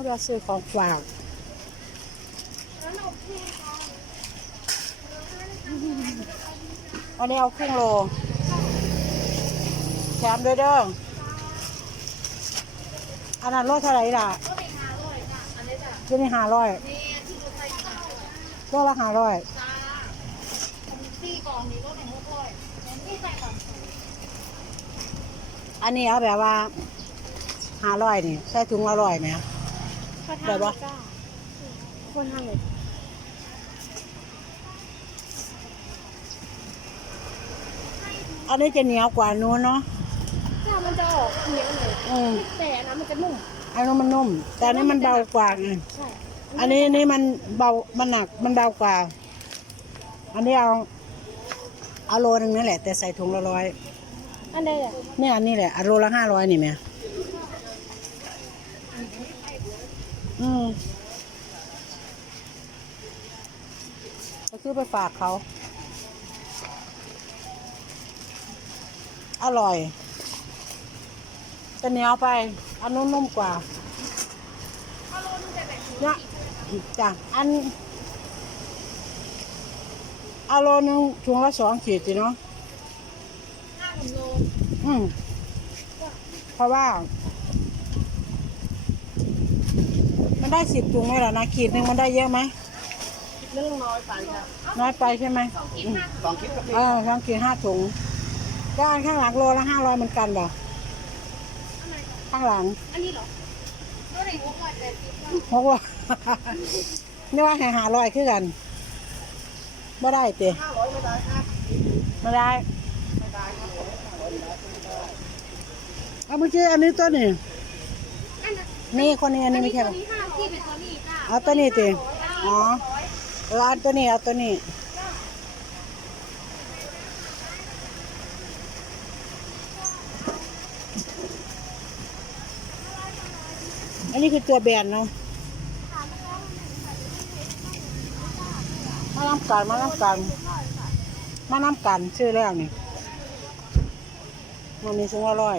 เขาซื้อของฝากอันนี้เอาครึ่งโลแถมด้วยเด้ออันนั้นโลเท่าไหร่ล่ะตัวนี้ห้าร้อยโลละห้าร้อยก็เป็นหกร้อยอนอันนี้เอาแบบว่าห้าร้อยนี่ใส่ถุงละร้อยไหม ได้ปะคนทำเลยอันนี้จะเหนียวกว่านู้นเนาะถ้ามันจะออกเหนียวเลยอืมแต่อันนั้นมันจะนุ่มอันนู้นมันนุ่ม แต่อันนี้มันเบากว่าไงใช่อันนี้นี่มันเบา มันหนัก มันเบากว่า อันนี้เอาเอาโลนึงนั่นแหละ แต่ใส่ถุงละร้อย อันใดอะเนี่ยอันนี้แหละเอาโลละห้าร้อยนี่แม่ อืมก็ซื้อไปฝากเขา อร่อยแต่เหนียวไป อันนู้นนุ่มกว่าเนี่ยจ้ะอันอาโลนึงถุงละสองขีดสิเนาะห้าโลอืมเพราะว่า มันได้สิบถุงไหมล่ะนะขีดหนึ่งมันได้เยอะไหมเรื่องน้อยไปค่ะน้อยไปใช่ไหมอืมสองคิดกับเออต้องขีดห้าถุงแล้วอันข้างหลังโลละห้าร้อยเหมือนกันบ่ข้างหลัง อันนี้เหรอรถไหนหกร้อยแปดสิบเพราะว่านี่ว่าให้หาร้อยคือกันไม่ได้เตะห้าร้อยไม่ได้ครับไม่ได้ไม่ได้ครับผมเอาเมื่อกี้อันนี้ตัวนี้อันนั้นนี่คนนี้อันนี้ไม่ใช่ตัหรอวนี้ห้าที่ เป็นตัวนี้จ้าเอาตัวนี้ติอ๋อเออเอาตัวนี้เอาตัวนี้อันนี้คือตัวแบนเนาะมาน้ำกันมาน้ำกันมาน้ำกันชื่อแล้วนี่มันมีสูงอร่อย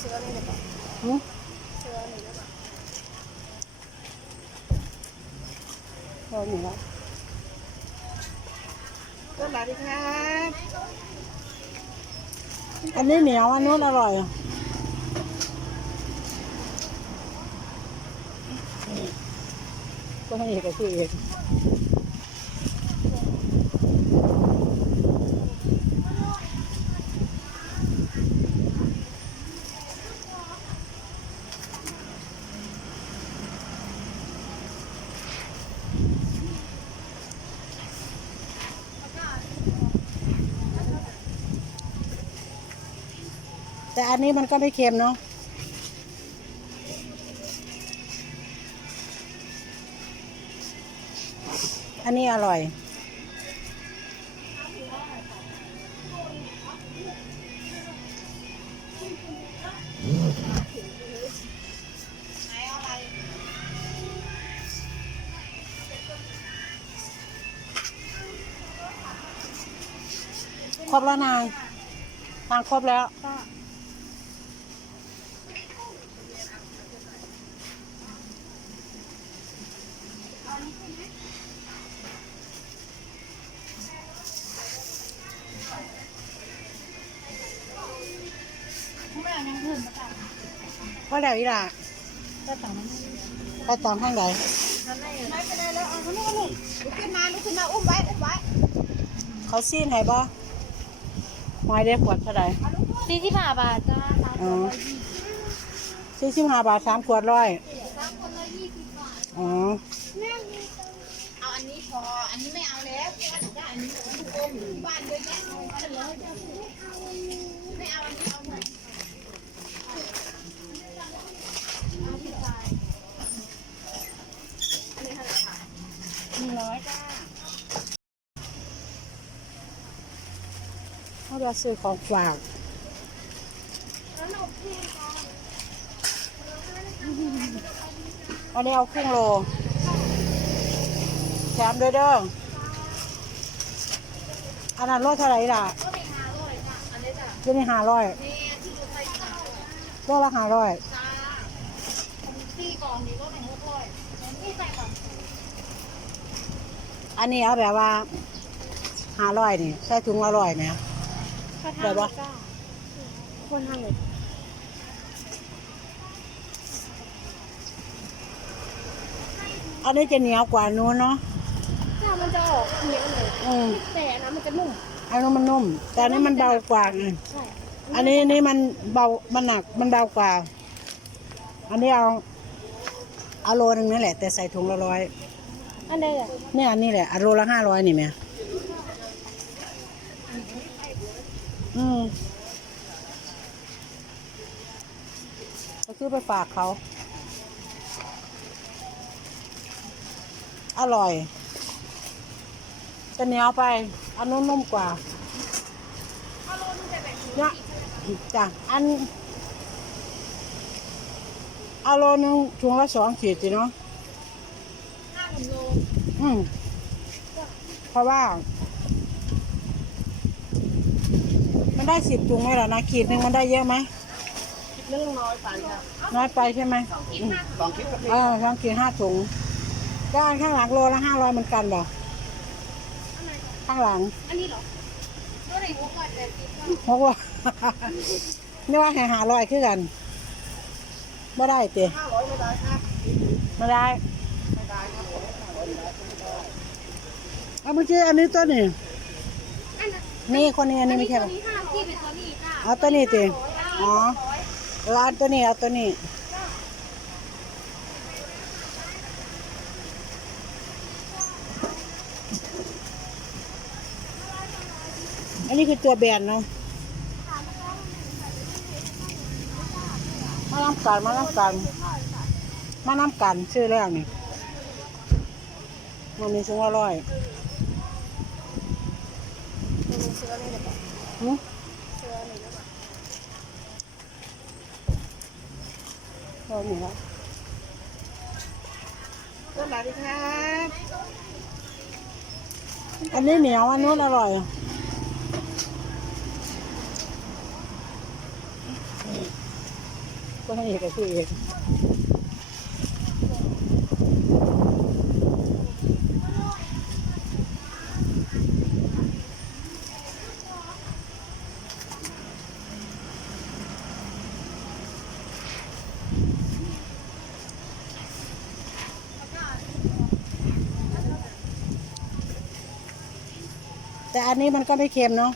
เสื้อนี่เลยป่ะ หึ เสื้อนี่เลยป่ะ เราหนึ่งแล้วสวัสดีครับอันนี้เหนียวอันนู้นอร่อยก็ให้เอกกับพี่เอก แต่อันนี้มันก็ไม่เค็มเนาะอันนี้อร่อยครบแล้วนางนางครบแล้ว ก็เดี๋ยวอีหล่ะก็ต่างมันไปตอนข้างไหนไม่เป็นไรแล้วเอาเขาลูกลูกลุกขึ้นมาลุกขึ้นมาอุ้มไว้อุ้มไว้เขาซีนให้บ่หอยได้ขวดเท่าไหร่สี่สิบห้าบาทจ้าสามอ๋อสี่สิบห้าบาทสามขวดร้อยสามคนละยี่สิบบาทอ๋อเอาอันนี้พออันนี้ไม่เอาแล้วเพราะว่าได้อันนี้เอาลูกอมอยู่ที่บ้านเยอะแยะเลยก็เลยไม่เอาอันนี้เอาไหนเอา หนึ่งร้อยจ้าเราจะซื้อของฝากอันนี้เอาครึ่งโลแถมด้วยเด้ออันนั้นร้อยเท่าไรล่ะก็เป็นห้าร้อยจ้ะอันนี้จ้ละห้าร้อยตีกองนี้ก็เป็นหกร้อยนี่ใส่ก่อน อันนี้เอาแบบว่าห้าร้อยนี่ใส่ถุงละร้อยไหมได้ปะคนทำเลยอันนี้จะเหนียวกว่านู้นเนาะถ้ามันจะออกเหนียวเลยอืมแต่อันนั้นมันจะนุ่มอันนู้นมันนุ่ม แต่อันนี้มันเบากว่าไงใช่อันนี้อันนี้มันเบา มันหนัก มันเบากว่า อันนี้เอาเอาโลนึงนั่นแหละ แต่ใส่ถุงละร้อย อันใดอะเนี่ยอันนี้แหละเอาโลละห้าร้อยนี่แม่อืมก็คือไปฝากเขา อร่อย จะเหนียวไปอันนู้นนุ่มกว่าเนี่ยจ้ะอันเอาโลนึงถุงละสองขีดสิเนาะห้าถึงโล อืมเพราะว่า มันได้สิบถุงไหมล่ะนะขีดหนึ่งมันได้เยอะไหมคิดเรื่องน้อยไปครับน้อยไปใช่ไหมอืมสองคลิปกับพี่เออต้องขีดห้าถุงด้านข้างหลังโลละห้าร้อยเหมือนกันบ่ข้างหลัง อันนี้เหรอเท่าไหร่หัวก่อนแต่ติดว่าเพราะว่านี่ว่าให้หาร้อยคือกันไม่ได้เตะห้าร้อยไม่ได้ครับไม่ได้ ไม่ได้ครับผมเอาเมื่อกี้อันนี้ตัวนี้ อันนั้นนี่คนนี้อันนี้อันไม่นี้ใช่ตัวหรอนี้ห้าที่เป็นตัวนี้จ้าเอาตัวนี้เตะอ๋อร้านตัวนี้เอาตัวนี้อันนี้คือตัวแบนเนาะมาน้ำกันมาน้ำกันมาน้ำกันชื่อแรกนี่ มันมีสูงอร่อยเชื้อเลยเดี๋ยวก่อนหึเชื้อเลยเดี๋ยวก่อนอร่อยอยู่แล้วสวัสดีครับอันนี้เหนียวอันนู้นอร่อยก็ให้เอกกับพี่เอก แต่อันนี้มันก็ไม่เค็มเนาะ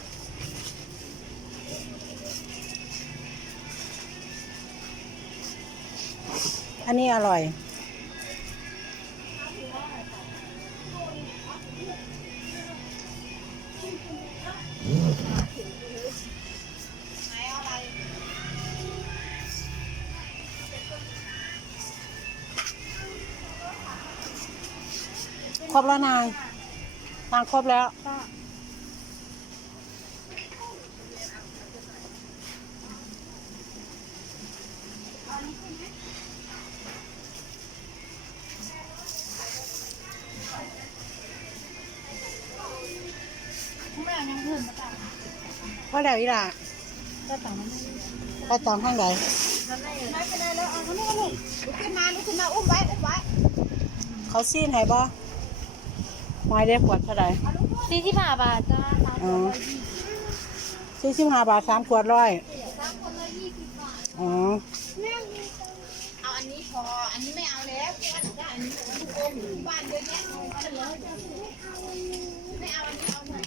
อันนี้อร่อย ครบแล้วนางนางครบแล้ว แล้วอีหล่ะก็ต่างมันไปตองข้างใดไม่เป็นไรแล้วเอาเขาลูกลูกลุกขึ้นมาลุกขึ้นมาอุ้มไว้อุ้มไว้เขาซีนให้บ่หอยได้ขวดเท่าไหร่สี่ที่ผ่าบาทจ้าสามอ๋อสี่สิบห้าบาทสามขวดร้อยสามคนละยี่สิบบาทอ๋อเอาอันนี้พออันนี้ไม่เอาแล้วเพราะว่าได้อันนี้เหมือนลูกอมอยู่ที่บ้านเยอะแยะเลยก็เลยไม่เอาอันนี้เอาหน่อย